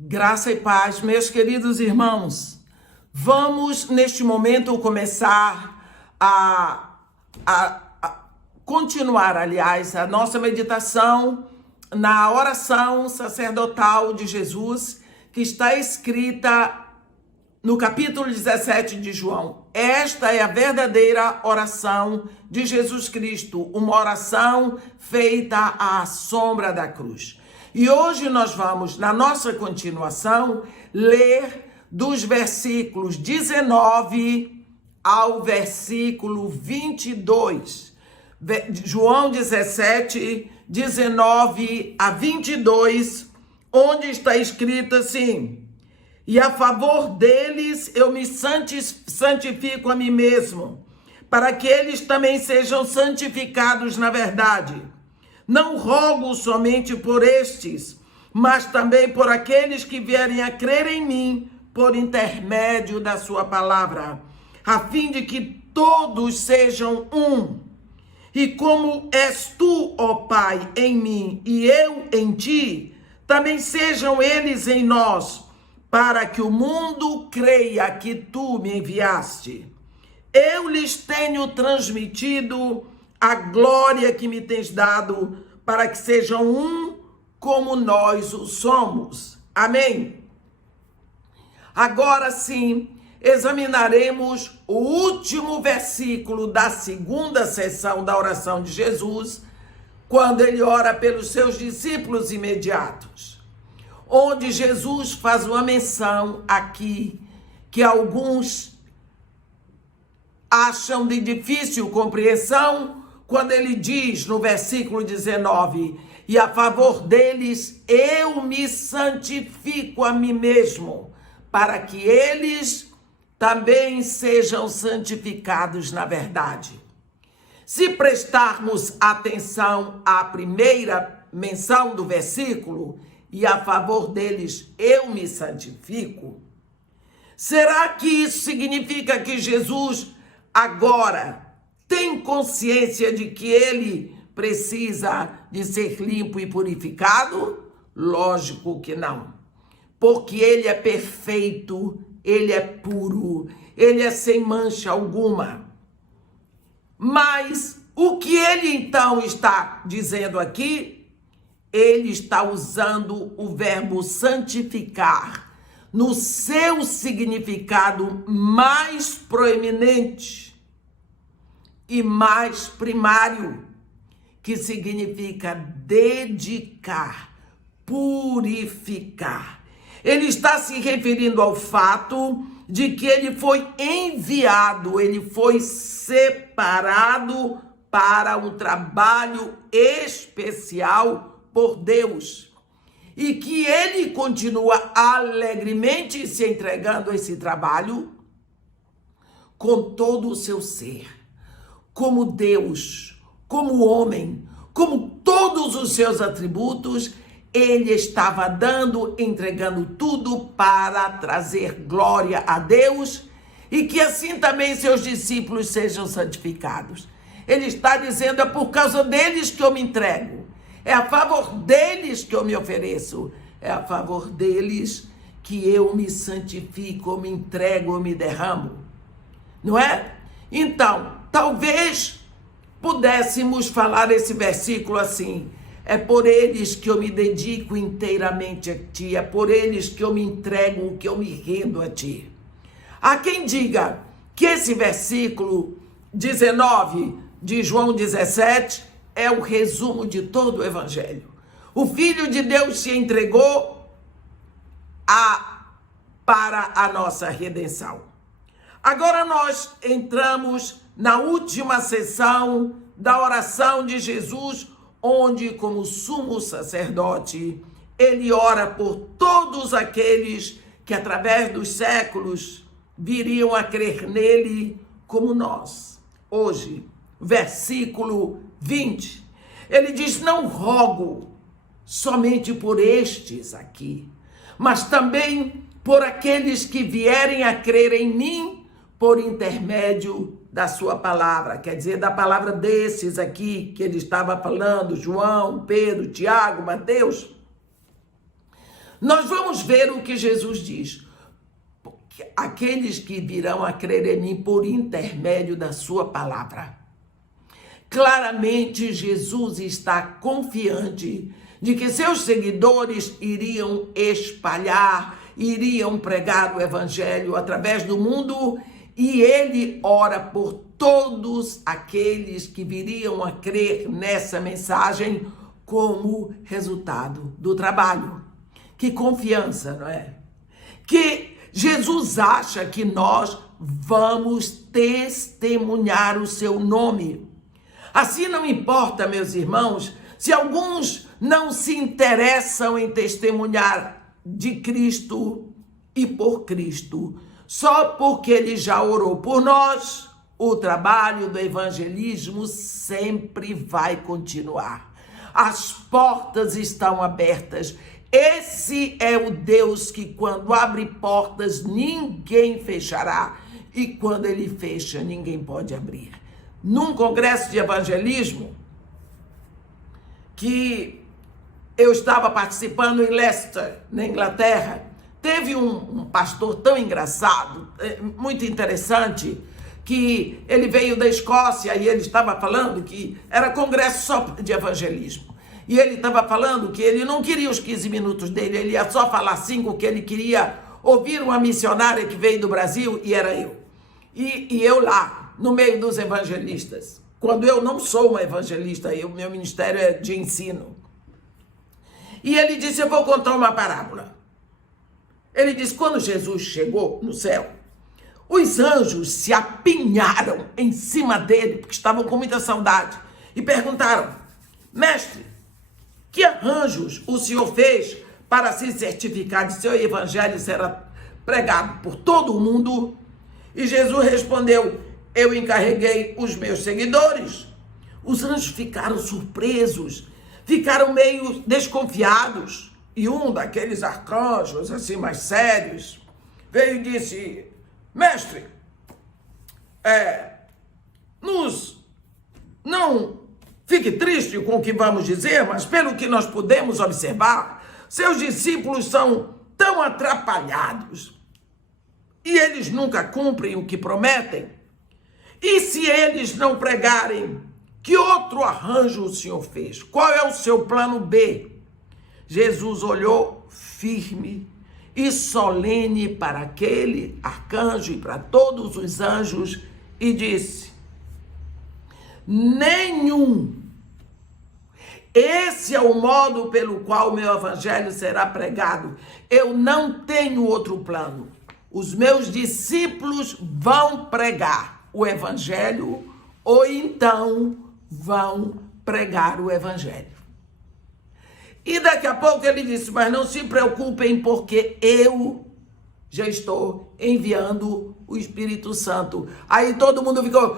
Graça e paz, meus queridos irmãos. Vamos, neste momento, começar a continuar, aliás, a nossa meditação na oração sacerdotal de Jesus, que está escrita no capítulo 17 de João. Esta é a verdadeira oração de Jesus Cristo, uma oração feita à sombra da cruz. E hoje nós vamos, na nossa continuação, ler dos versículos 19 ao versículo 22. João 17, 19 a 22, onde está escrito assim: e a favor deles eu me santifico a mim mesmo, para que eles também sejam santificados na verdade. Não rogo somente por estes, mas também por aqueles que vierem a crer em mim por intermédio da sua palavra, a fim de que todos sejam um. E como és tu, ó Pai, em mim e eu em ti, também sejam eles em nós, para que o mundo creia que tu me enviaste. Eu lhes tenho transmitido a glória que me tens dado, para que sejam um como nós o somos. Amém? Agora sim, examinaremos o último versículo da segunda sessão da oração de Jesus, quando ele ora pelos seus discípulos imediatos, onde Jesus faz uma menção aqui que alguns acham de difícil compreensão, quando ele diz no versículo 19, e a favor deles eu me santifico a mim mesmo, para que eles também sejam santificados na verdade. Se prestarmos atenção à primeira menção do versículo, e a favor deles eu me santifico, será que isso significa que Jesus agora tem consciência de que ele precisa de ser limpo e purificado? Lógico que não, porque ele é perfeito, ele é puro, ele é sem mancha alguma. Mas o que ele então está dizendo aqui? Ele está usando o verbo santificar no seu significado mais proeminente e mais primário, que significa dedicar, purificar. Ele está se referindo ao fato de que ele foi enviado, ele foi separado para um trabalho especial por Deus, e que ele continua alegremente se entregando a esse trabalho com todo o seu ser, como Deus, como homem, como todos os seus atributos. Ele estava entregando tudo para trazer glória a Deus, e que assim também seus discípulos sejam santificados. Ele está dizendo: é por causa deles que eu me entrego, é a favor deles que eu me ofereço, é a favor deles que eu me santifico, eu me entrego, eu me derramo. Não é? Então, talvez pudéssemos falar esse versículo assim: é por eles que eu me dedico inteiramente a ti, é por eles que eu me entrego, que eu me rendo a ti. Há quem diga que esse versículo 19 de João 17 é o resumo de todo o evangelho. O Filho de Deus se entregou para a nossa redenção. Agora nós entramos na última sessão da oração de Jesus, onde, como sumo sacerdote, ele ora por todos aqueles que, através dos séculos, viriam a crer nele como nós. Hoje, versículo 20, ele diz: não rogo somente por estes aqui, mas também por aqueles que vierem a crer em mim por intermédio da sua palavra, quer dizer, da palavra desses aqui que ele estava falando, João, Pedro, Tiago, Mateus. Nós vamos ver o que Jesus diz. Aqueles que virão a crer em mim por intermédio da sua palavra. Claramente, Jesus está confiante de que seus seguidores iriam espalhar, iriam pregar o evangelho através do mundo, e ele ora por todos aqueles que viriam a crer nessa mensagem como resultado do trabalho. Que confiança, não é? Que Jesus acha que nós vamos testemunhar o seu nome. Assim, não importa, meus irmãos, se alguns não se interessam em testemunhar de Cristo e por Cristo, só porque ele já orou por nós, o trabalho do evangelismo sempre vai continuar. As portas estão abertas. Esse é o Deus que, quando abre portas, ninguém fechará, e quando ele fecha, ninguém pode abrir. Num congresso de evangelismo que eu estava participando em Leicester, na Inglaterra, teve um pastor tão engraçado, muito interessante, que ele veio da Escócia e ele estava falando que era congresso só de evangelismo. E ele estava falando que ele não queria os 15 minutos dele, ele ia só falar 5, que ele queria ouvir uma missionária que veio do Brasil, e era eu. E eu lá, no meio dos evangelistas, quando eu não sou uma evangelista, meu ministério é de ensino. E ele disse, eu vou contar uma parábola. Ele disse, quando Jesus chegou no céu, os anjos se apinharam em cima dele, porque estavam com muita saudade, e perguntaram, mestre, que arranjos o Senhor fez para se certificar de seu evangelho será pregado por todo o mundo? E Jesus respondeu, eu encarreguei os meus seguidores. Os anjos ficaram surpresos, ficaram meio desconfiados. E um daqueles arcanjos, assim, mais sérios, veio e disse, mestre, não fique triste com o que vamos dizer, mas pelo que nós podemos observar, seus discípulos são tão atrapalhados e eles nunca cumprem o que prometem. E se eles não pregarem, que outro arranjo o Senhor fez? Qual é o seu plano B? Jesus olhou firme e solene para aquele arcanjo e para todos os anjos e disse, nenhum. Esse é o modo pelo qual o meu evangelho será pregado. Eu não tenho outro plano. Os meus discípulos vão pregar o evangelho ou então vão pregar o evangelho. E daqui a pouco ele disse, mas não se preocupem porque eu já estou enviando o Espírito Santo. Aí todo mundo ficou,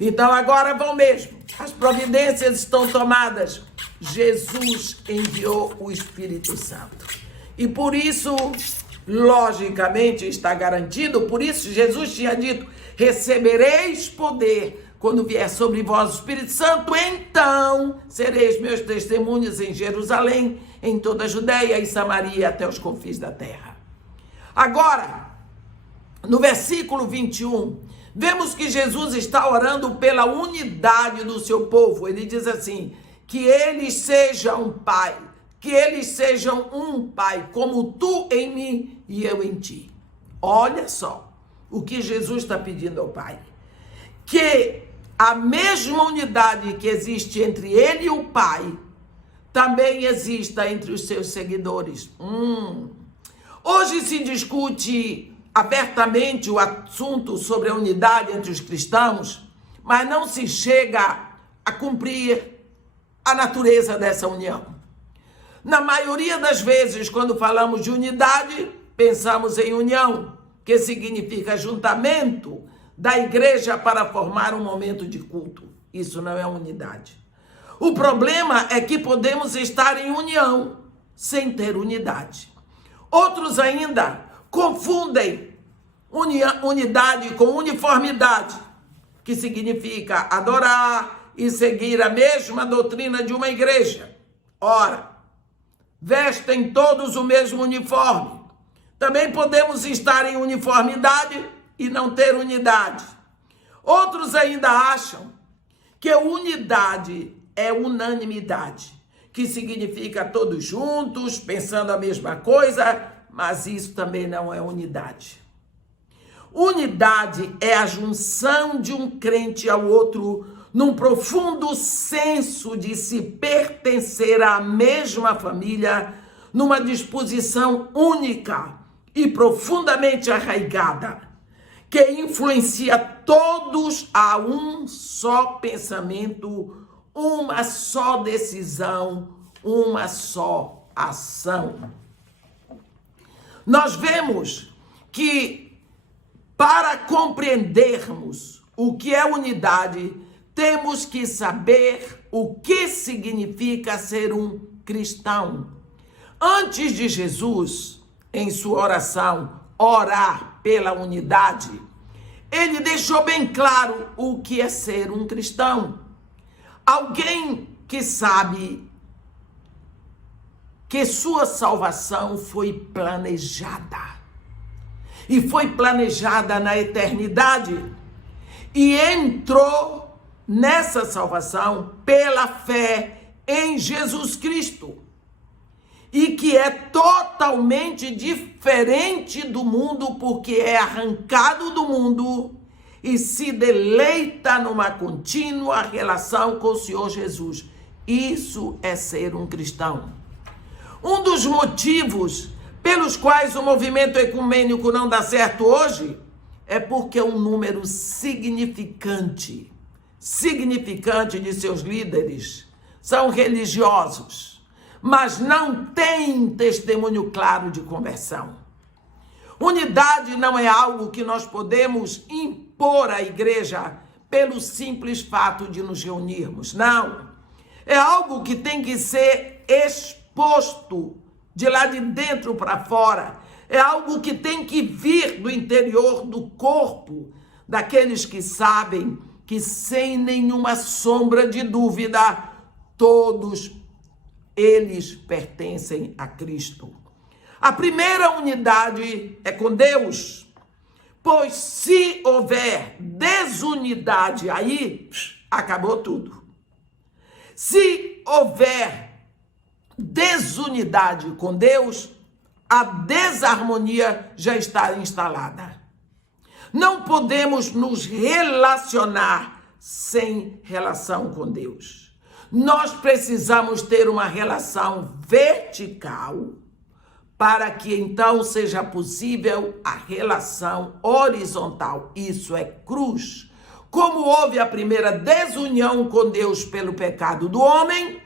então agora vão mesmo. As providências estão tomadas. Jesus enviou o Espírito Santo. E por isso, logicamente, está garantido. Por isso, Jesus tinha dito, recebereis poder quando vier sobre vós o Espírito Santo, então sereis meus testemunhas em Jerusalém, em toda a Judeia e Samaria, até os confins da terra. Agora, no versículo 21, vemos que Jesus está orando pela unidade do seu povo. Ele diz assim, que eles sejam Pai, que eles sejam um Pai, como tu em mim e eu em ti. Olha só o que Jesus está pedindo ao Pai. Que a mesma unidade que existe entre ele e o Pai, também exista entre os seus seguidores. Hoje se discute abertamente o assunto sobre a unidade entre os cristãos, mas não se chega a cumprir a natureza dessa união. Na maioria das vezes, quando falamos de unidade, pensamos em união, que significa juntamento da igreja para formar um momento de culto. Isso não é unidade. O problema é que podemos estar em união sem ter unidade. Outros ainda confundem unidade com uniformidade, que significa adorar e seguir a mesma doutrina de uma igreja. Ora, vestem todos o mesmo uniforme. Também podemos estar em uniformidade e não ter unidade. Outros ainda acham que unidade é unanimidade, que significa todos juntos, pensando a mesma coisa, mas isso também não é unidade. Unidade é a junção de um crente ao outro num profundo senso de se pertencer à mesma família, numa disposição única e profundamente arraigada, que influencia todos a um só pensamento, uma só decisão, uma só ação. Nós vemos que para compreendermos o que é unidade, temos que saber o que significa ser um cristão. Antes de Jesus, em sua oração, orar pela unidade, ele deixou bem claro o que é ser um cristão. Alguém que sabe que sua salvação foi planejada. E foi planejada na eternidade. E entrou nessa salvação pela fé em Jesus Cristo. E que é totalmente diferente do mundo, porque é arrancado do mundo e se deleita numa contínua relação com o Senhor Jesus. Isso é ser um cristão. Um dos motivos pelos quais o movimento ecumênico não dá certo hoje é porque um número significante de seus líderes são religiosos, mas não têm testemunho claro de conversão. Unidade não é algo que nós podemos impor à igreja pelo simples fato de nos reunirmos. Não. É algo que tem que ser exposto de lá de dentro para fora. É algo que tem que vir do interior do corpo daqueles que sabem que, sem nenhuma sombra de dúvida, todos eles pertencem a Cristo. A primeira unidade é com Deus, pois se houver desunidade aí, acabou tudo. Se houver desunidade com Deus, a desarmonia já está instalada. Não podemos nos relacionar sem relação com Deus. Nós precisamos ter uma relação vertical para que então seja possível a relação horizontal. Isso é cruz. Como houve a primeira desunião com Deus pelo pecado do homem,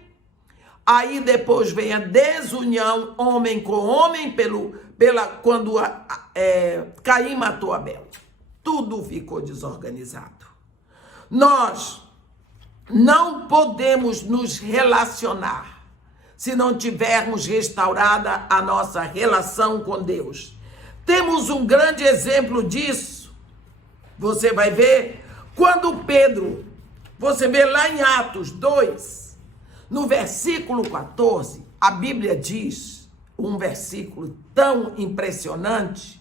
aí depois vem a desunião homem com homem quando Caim matou Abel. Tudo ficou desorganizado. Nós não podemos nos relacionar se não tivermos restaurada a nossa relação com Deus. Temos um grande exemplo disso. Você vai ver quando Pedro, você vê lá em Atos 2, no versículo 14, a Bíblia diz, um versículo tão impressionante,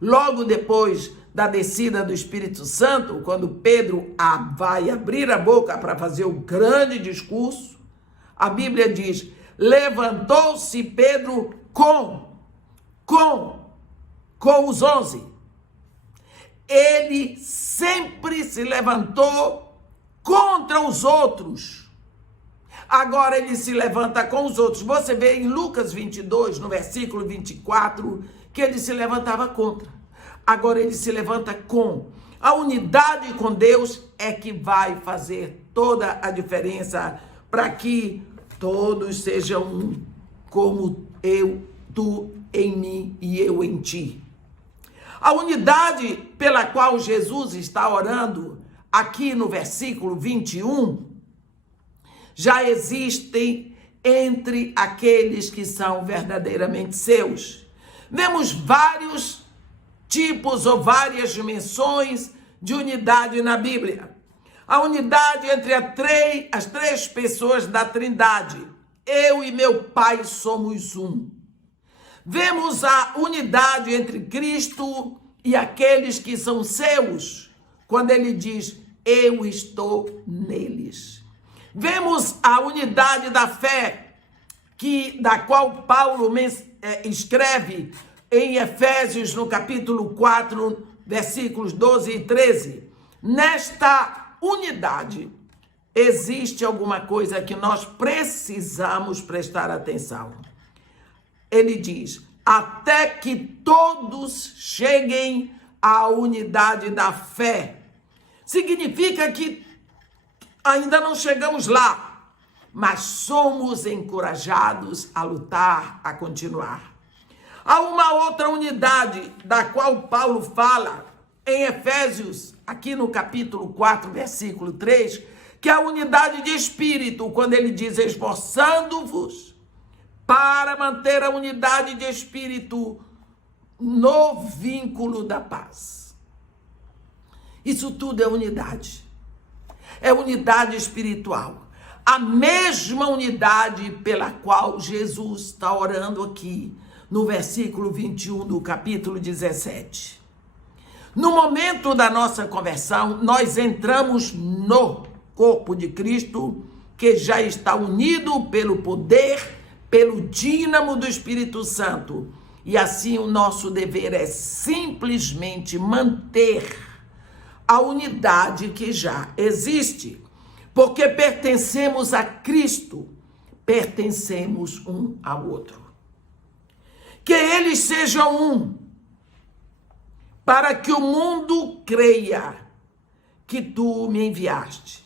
logo depois da descida do Espírito Santo, quando Pedro vai abrir a boca para fazer o grande discurso, a Bíblia diz: levantou-se Pedro com os 11. Ele sempre se levantou contra os outros. Agora ele se levanta com os outros. Você vê em Lucas 22, no versículo 24, que ele se levantava contra. Agora ele se levanta com. A unidade com Deus é que vai fazer toda a diferença para que todos sejam um, como eu, tu em mim e eu em ti. A unidade pela qual Jesus está orando aqui no versículo 21 já existem entre aqueles que são verdadeiramente seus. Vemos vários tipos ou várias dimensões de unidade na Bíblia. A unidade entre as três pessoas da Trindade, eu e meu Pai somos um. Vemos a unidade entre Cristo e aqueles que são seus, quando ele diz, eu estou neles. Vemos a unidade da fé, da qual Paulo escreve em Efésios, no capítulo 4, versículos 12 e 13. Nesta unidade, existe alguma coisa que nós precisamos prestar atenção. Ele diz, até que todos cheguem à unidade da fé. Significa que ainda não chegamos lá, mas somos encorajados a lutar, a continuar. Há uma outra unidade da qual Paulo fala em Efésios, aqui no capítulo 4, versículo 3, que é a unidade de espírito, quando ele diz, esforçando-vos para manter a unidade de espírito no vínculo da paz. Isso tudo é unidade. É unidade espiritual. A mesma unidade pela qual Jesus está orando aqui, no versículo 21 do capítulo 17. No momento da nossa conversão, nós entramos no corpo de Cristo, que já está unido pelo poder, pelo dínamo do Espírito Santo. E assim o nosso dever é simplesmente manter a unidade que já existe. Porque pertencemos a Cristo, pertencemos um ao outro. Que eles sejam um, para que o mundo creia que tu me enviaste.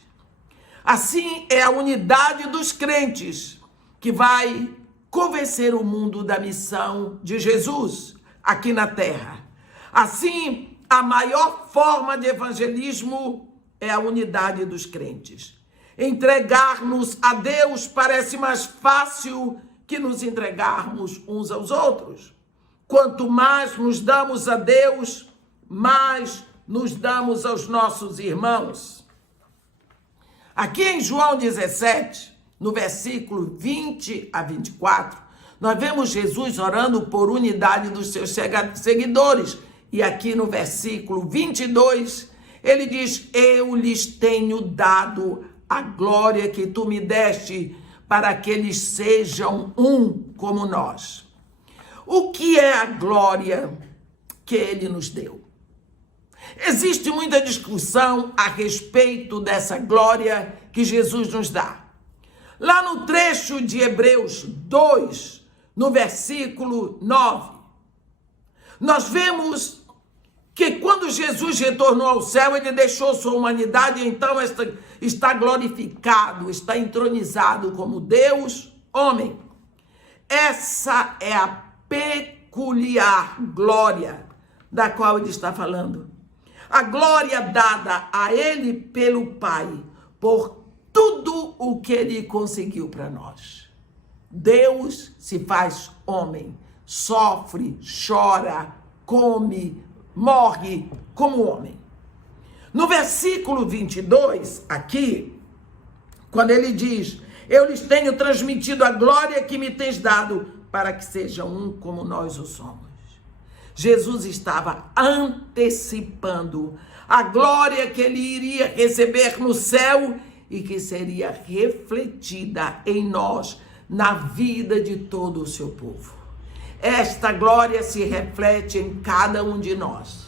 Assim é a unidade dos crentes que vai convencer o mundo da missão de Jesus aqui na terra. Assim, a maior forma de evangelismo é a unidade dos crentes. Entregar-nos a Deus parece mais fácil que nos entregarmos uns aos outros. Quanto mais nos damos a Deus, mais nos damos aos nossos irmãos. Aqui em João 17, no versículo 20 a 24, nós vemos Jesus orando por unidade dos seus seguidores. E aqui no versículo 22, ele diz, eu lhes tenho dado a glória que tu me deste, para que eles sejam um como nós. O que é a glória que ele nos deu? Existe muita discussão a respeito dessa glória que Jesus nos dá. Lá no trecho de Hebreus 2, no versículo 9, nós vemos que quando Jesus retornou ao céu, ele deixou sua humanidade e então está glorificado, está entronizado como Deus, homem. Essa é a peculiar glória da qual ele está falando. A glória dada a ele pelo Pai, por tudo o que ele conseguiu para nós. Deus se faz homem, sofre, chora, come, morre como homem. No versículo 22, aqui, quando ele diz, eu lhes tenho transmitido a glória que me tens dado, para que sejam um como nós o somos. Jesus estava antecipando a glória que ele iria receber no céu e que seria refletida em nós, na vida de todo o seu povo. Esta glória se reflete em cada um de nós,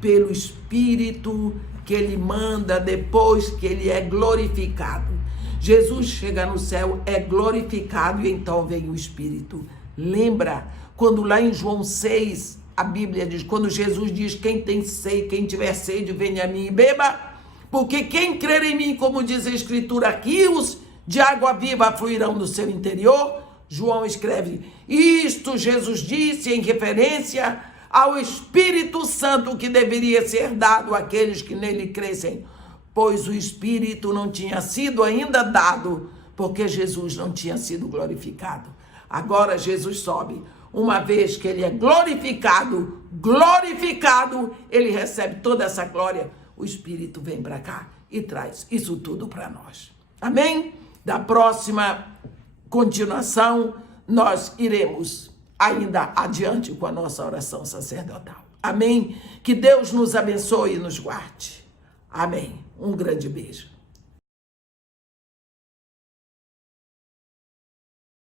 pelo Espírito que ele manda depois que ele é glorificado. Jesus chega no céu, é glorificado e então vem o Espírito. Lembra quando lá em João 6, a Bíblia diz, quando Jesus diz, quem tem sede, quem tiver sede, venha a mim e beba, porque quem crer em mim, como diz a Escritura, rios de água viva fluirão do seu interior. João escreve, isto Jesus disse em referência ao Espírito Santo que deveria ser dado àqueles que nele crescem, pois o Espírito não tinha sido ainda dado, porque Jesus não tinha sido glorificado. Agora Jesus sobe. Uma vez que ele é glorificado, ele recebe toda essa glória. O Espírito vem para cá e traz isso tudo para nós. Amém? Da próxima continuação, nós iremos ainda adiante com a nossa oração sacerdotal. Amém? Que Deus nos abençoe e nos guarde. Amém. Um grande beijo.